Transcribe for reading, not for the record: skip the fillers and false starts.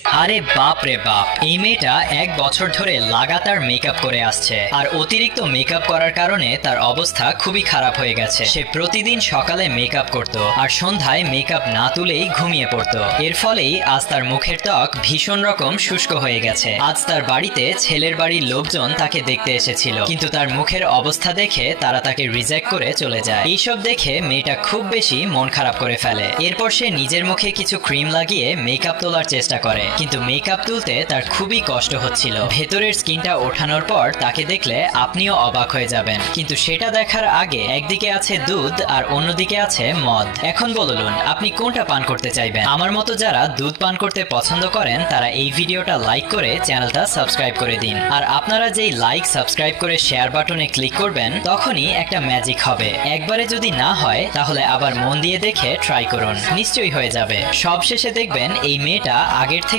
আরে বাপ রে বাপ, এই মেয়েটা 1 বছর ধরে লাগাতার মেকআপ করে আসছে, আর অতিরিক্ত মেকআপ করার কারণে তার অবস্থা খুবই খারাপ হয়ে গেছে। সে প্রতিদিন সকালে মেকআপ করত আর সন্ধ্যায় মেকআপ না তুলেই ঘুমিয়ে পড়তো। এর ফলেই আজ তার মুখের ত্বক ভীষণ রকম শুষ্ক হয়ে গেছে। আজ তার বাড়িতে ছেলের বাড়ির লোকজন তাকে দেখতে এসেছিল, কিন্তু তার মুখের অবস্থা দেখে তারা তাকে রিজেক্ট করে চলে যায়। এইসব দেখে মেয়েটা খুব বেশি মন খারাপ করে ফেলে। এরপর সে নিজের মুখে কিছু ক্রিম লাগিয়ে মেকআপ তোলার চেষ্টা করে, কিন্তু মেকআপ তুলতে তার খুবই কষ্ট হচ্ছিল। ভেতরের স্কিনটা ওঠানোর পর তাকে দেখলে আপনিও অবাক হয়ে যাবেন, কিন্তু সেটা দেখার আগে একদিকে আছে দুধ আর অন্যদিকে আছে মদ। এখন বলুন, আপনি কোনটা পান করতে চাইবেন? আমার মতো যারা দুধ পান করতে পছন্দ করেন তারা এই ভিডিওটা লাইক করে চ্যানেলটা সাবস্ক্রাইব করে দিন। আর আপনারা যেই লাইক সাবস্ক্রাইব করে শেয়ার বাটনে ক্লিক করবেন তখনই একটা ম্যাজিক হবে। একবারে যদি না হয় তাহলে আবার মন দিয়ে দেখে ট্রাই করুন, নিশ্চয়ই হয়ে যাবে। সবশেষে দেখবেন এই মেয়েটা আগের থেকে